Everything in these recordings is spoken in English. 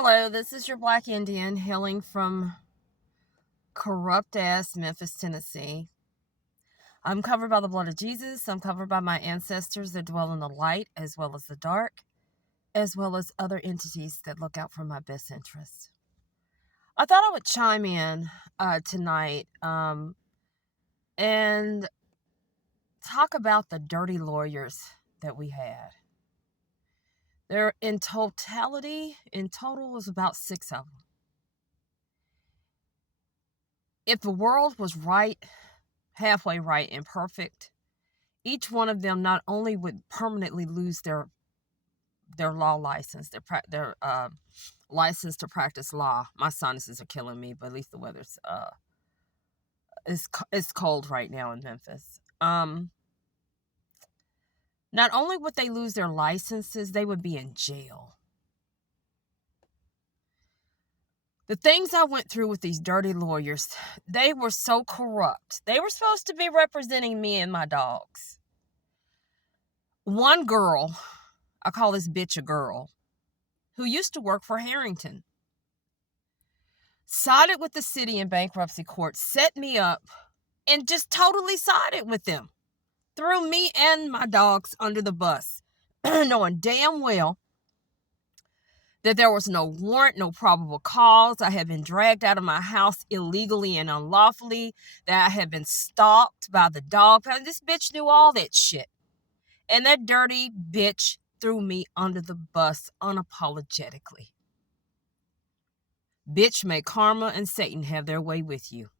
Hello, this is your Black Indian hailing from corrupt-ass Memphis, Tennessee. I'm covered by the blood of Jesus. I'm covered by my ancestors that dwell in the light as well as the dark, as well as other entities that look out for my best interest. I thought I would chime in tonight and talk about the dirty lawyers that we had. There, in total, was about 6 of them. If the world was right, halfway right and perfect, each one of them not only would permanently lose their law license, their license to practice law. My sinuses are killing me, but at least the weather's it's cold right now in Memphis. Not only would they lose their licenses, they would be in jail. The things I went through with these dirty lawyers, they were so corrupt. They were supposed to be representing me and my dogs. One girl, I call this bitch a girl, who used to work for Harrington, sided with the city in bankruptcy court, set me up, and just totally sided with them. Threw me and my dogs under the bus, knowing damn well that there was no warrant, no probable cause. I had been dragged out of my house illegally and unlawfully, that I had been stalked by the dog pound. This bitch knew all that shit. And that dirty bitch threw me under the bus unapologetically. Bitch, may karma and Satan have their way with you.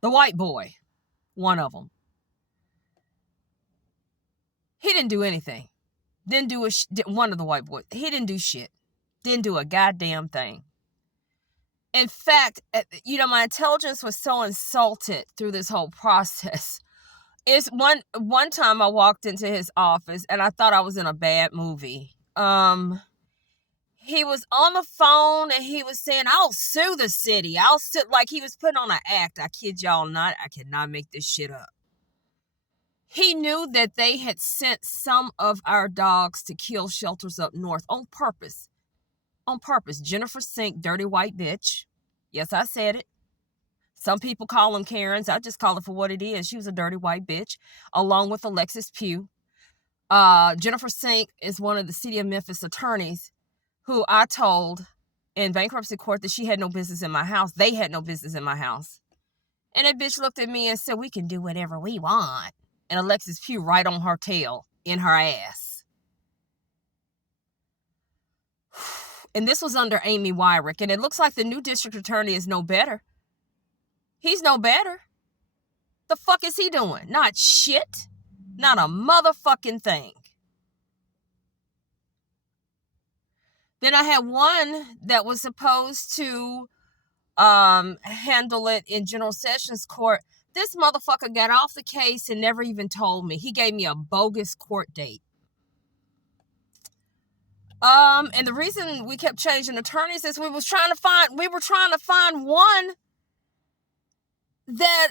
The white boy, one of them. He didn't do anything. One of the white boys. He didn't do shit. Didn't do a goddamn thing. In fact, my intelligence was so insulted through this whole process. It's one time I walked into his office and I thought I was in a bad movie. He was on the phone and he was saying, "I'll sue the city. I'll sue," like he was putting on an act. I kid y'all not. I cannot make this shit up. He knew that they had sent some of our dogs to kill shelters up north on purpose. On purpose. Jennifer Sink, dirty white bitch. Yes, I said it. Some people call them Karens. I just call it for what it is. She was a dirty white bitch, along with Alexis Pugh. Jennifer Sink is one of the city of Memphis attorneys who I told in bankruptcy court that she had no business in my house. They had no business in my house. And that bitch looked at me and said, "We can do whatever we want." And Alexis Pugh right on her tail, in her ass. And this was under Amy Wyrick. And it looks like the new district attorney is no better. He's no better. The fuck is he doing? Not shit. Not a motherfucking thing. Then I had one that was supposed to handle it in General Sessions Court. This motherfucker got off the case and never even told me. He gave me a bogus court date. And the reason we kept changing attorneys is we were trying to find one that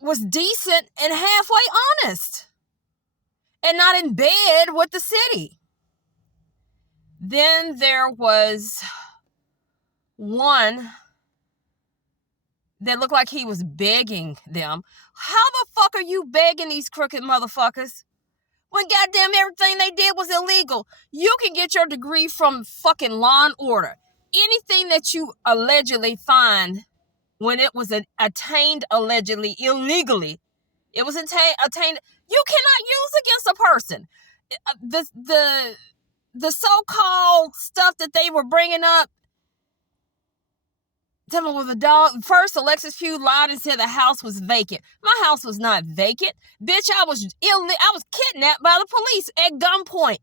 was decent and halfway honest and not in bed with the city. Then there was one that looked like he was begging them. How the fuck are you begging these crooked motherfuckers when goddamn everything they did was illegal? You can get your degree from fucking Law and Order. Anything that you allegedly find when it was attained allegedly illegally, it was attained, you cannot use against a person. The so-called stuff that they were bringing up, tell me with a dog. First, Alexis Pugh lied and said the house was vacant. My house was not vacant. Bitch, I was kidnapped by the police at gunpoint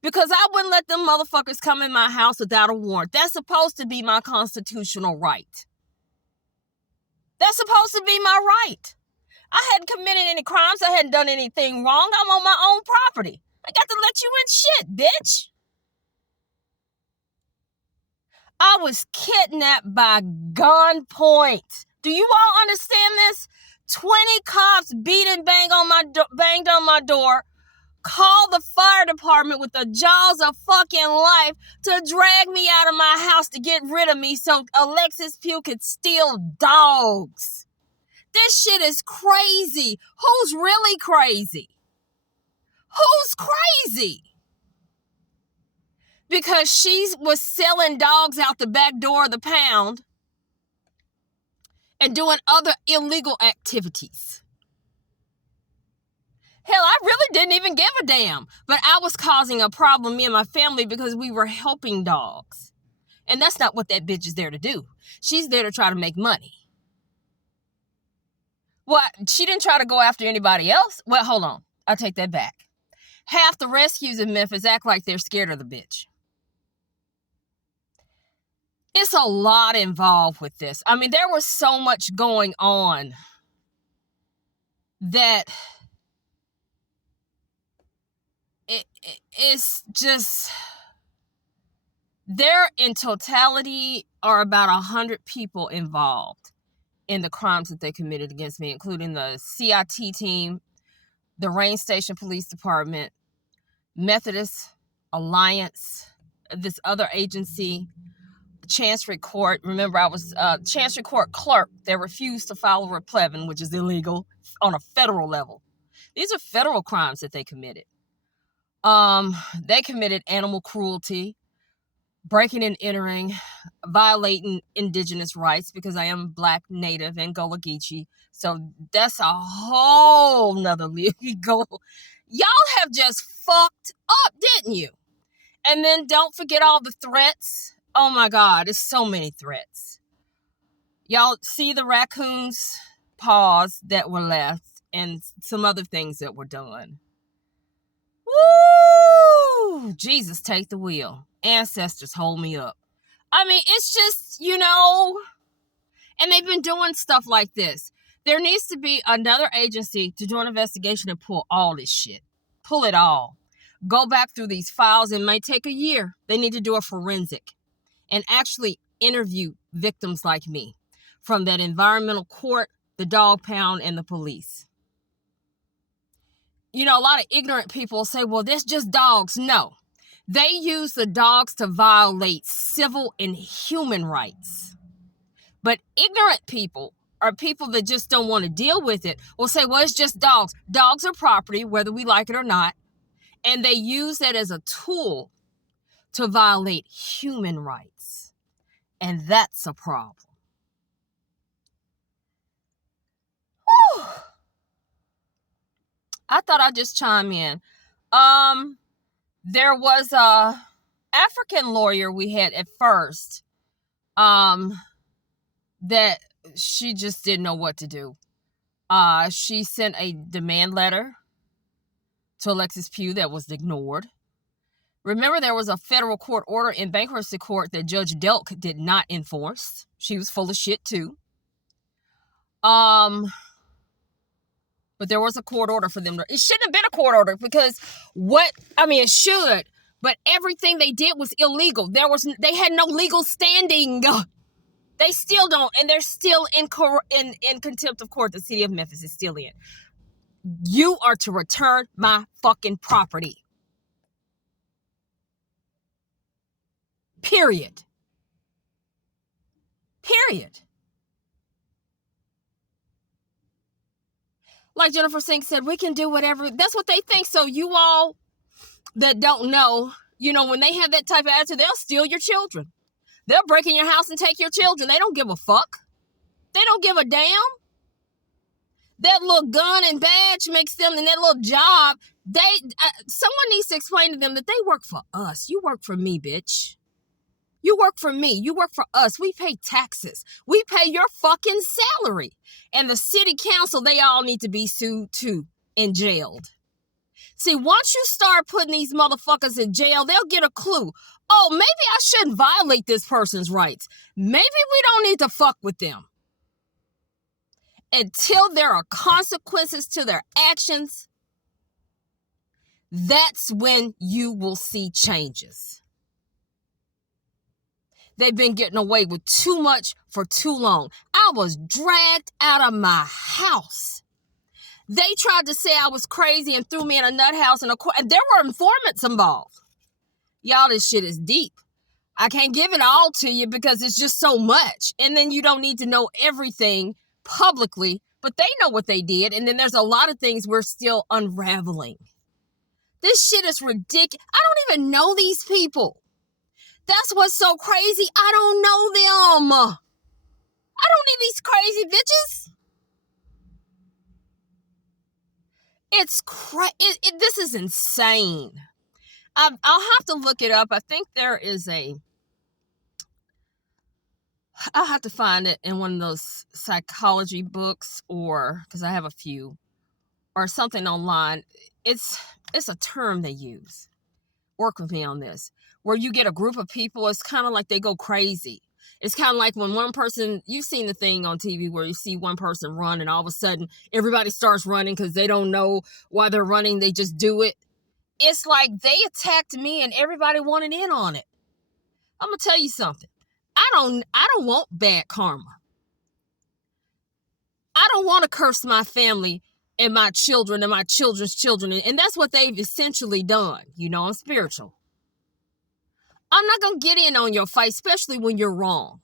because I wouldn't let them motherfuckers come in my house without a warrant. That's supposed to be my constitutional right. That's supposed to be my right. I hadn't committed any crimes. I hadn't done anything wrong. I'm on my own property. I got to let you in shit, bitch. I was kidnapped by gunpoint. Do you all understand this? 20 cops beat and banged on my door, call the fire department with the jaws of fucking life to drag me out of my house to get rid of me so Alexis Pugh could steal dogs. This shit is crazy. Who's really crazy? Who's crazy? Because she was selling dogs out the back door of the pound and doing other illegal activities. Hell, I really didn't even give a damn. But I was causing a problem, me and my family, because we were helping dogs. And that's not what that bitch is there to do. She's there to try to make money. Well, she didn't try to go after anybody else. Well, hold on. I'll take that back. Half the rescues in Memphis act like they're scared of the bitch. It's a lot involved with this. I mean, there was so much going on that it's just, there in totality are about 100 people involved in the crimes that they committed against me, including the CIT team, the Rain Station Police Department, Methodist Alliance, this other agency, Chancery Court. Remember, I was Chancery Court clerk that refused to file a replevin, which is illegal on a federal level. These are federal crimes that they committed. They committed animal cruelty, breaking and entering, violating indigenous rights, because I am Black, Native, and Gullah Geechee. So that's a whole nother legal. Y'all have just fucked up, didn't you? And then don't forget all the threats. Oh my God, there's so many threats. Y'all see the raccoons' paws that were left and some other things that were done. Woo! Jesus, take the wheel. Ancestors, hold me up. I mean, it's just, and they've been doing stuff like this. There needs to be another agency to do an investigation and pull all this shit. Pull it all. Go back through these files. It might take a year. They need to do a forensic and actually interview victims like me from that environmental court, the dog pound, and the police. A lot of ignorant people say, well, that's just dogs. No, they use the dogs to violate civil and human rights. But ignorant people, or people that just don't want to deal with it, will say, well, it's just dogs. Dogs are property, whether we like it or not. And they use that as a tool to violate human rights. And that's a problem. Whew. I thought I'd just chime in. There was a African lawyer we had at first that she just didn't know what to do. She sent a demand letter to Alexis Pugh that was ignored. Remember, there was a federal court order in bankruptcy court that Judge Delk did not enforce. She was full of shit too. But there was a court order for them. It shouldn't have been a court order because it should, but everything they did was illegal. They had no legal standing. They still don't, and they're still in contempt of court. The city of Memphis is still in. You are to return my fucking property. Period. Like Jennifer Sink said, we can do whatever. That's what they think. So you all that don't know, when they have that type of attitude, they'll steal your children. They'll break in your house and take your children. They don't give a fuck. They don't give a damn. That little gun and badge makes them, and that little job, someone needs to explain to them that they work for us. You work for me, bitch. You work for me. You work for us. We pay taxes. We pay your fucking salary. And the city council, they all need to be sued too and jailed. See, once you start putting these motherfuckers in jail, they'll get a clue. Oh, maybe I shouldn't violate this person's rights. Maybe we don't need to fuck with them. Until there are consequences to their actions, that's when you will see changes. They've been getting away with too much for too long. I was dragged out of my house. They tried to say I was crazy and threw me in a nut house, and there were informants involved. Y'all, this shit is deep. I can't give it all to you because it's just so much. And then you don't need to know everything publicly, but they know what they did. And then there's a lot of things we're still unraveling. This shit is ridiculous. I don't even know these people. That's what's so crazy. I don't know them. I don't need these crazy bitches. It's this is insane. I'll have to look it up. I think there is I'll have to find it in one of those psychology books, or because I have a few, or something online. It's a term they use. Work with me on this. Where you get a group of people, it's kind of like they go crazy. It's kind of like when one person, you've seen the thing on TV where you see one person run and all of a sudden everybody starts running because they don't know why they're running. They just do it. It's like they attacked me and everybody wanted in on it. I'm going to tell you something. I don't want bad karma. I don't want to curse my family and my children and my children's children. And that's what they've essentially done. You know, I'm spiritual. I'm not going to get in on your fight, especially when you're wrong.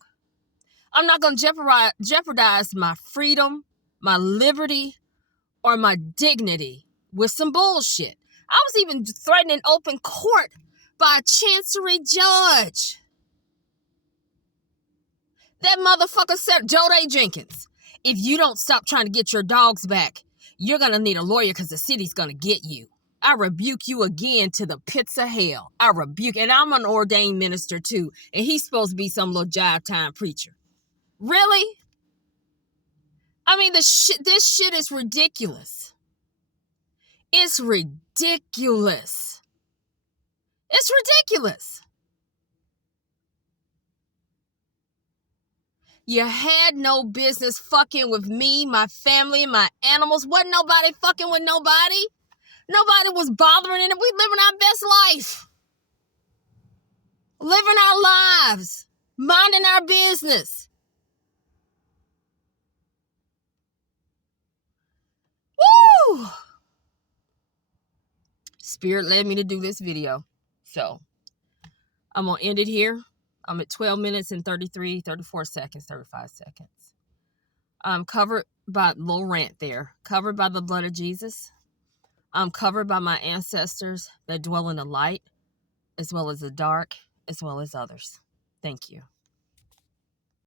I'm not going to jeopardize my freedom, my liberty, or my dignity with some bullshit. I was even threatened in open court by a chancery judge. That motherfucker said, Jode Jenkins, if you don't stop trying to get your dogs back, you're going to need a lawyer because the city's going to get you. I rebuke you again to the pits of hell. I rebuke, and I'm an ordained minister too, and he's supposed to be some little jive time preacher. Really? I mean, this shit is ridiculous. It's ridiculous. It's ridiculous. You had no business fucking with me, my family, my animals. Wasn't nobody fucking with nobody. Nobody was bothering it. We living our best life. Living our lives. Minding our business. Woo! Spirit led me to do this video. So, I'm going to end it here. I'm at 12 minutes and 34 seconds, 35 seconds. I'm covered by little rant there. Covered by the blood of Jesus. I'm covered by my ancestors that dwell in the light, as well as the dark, as well as others. Thank you.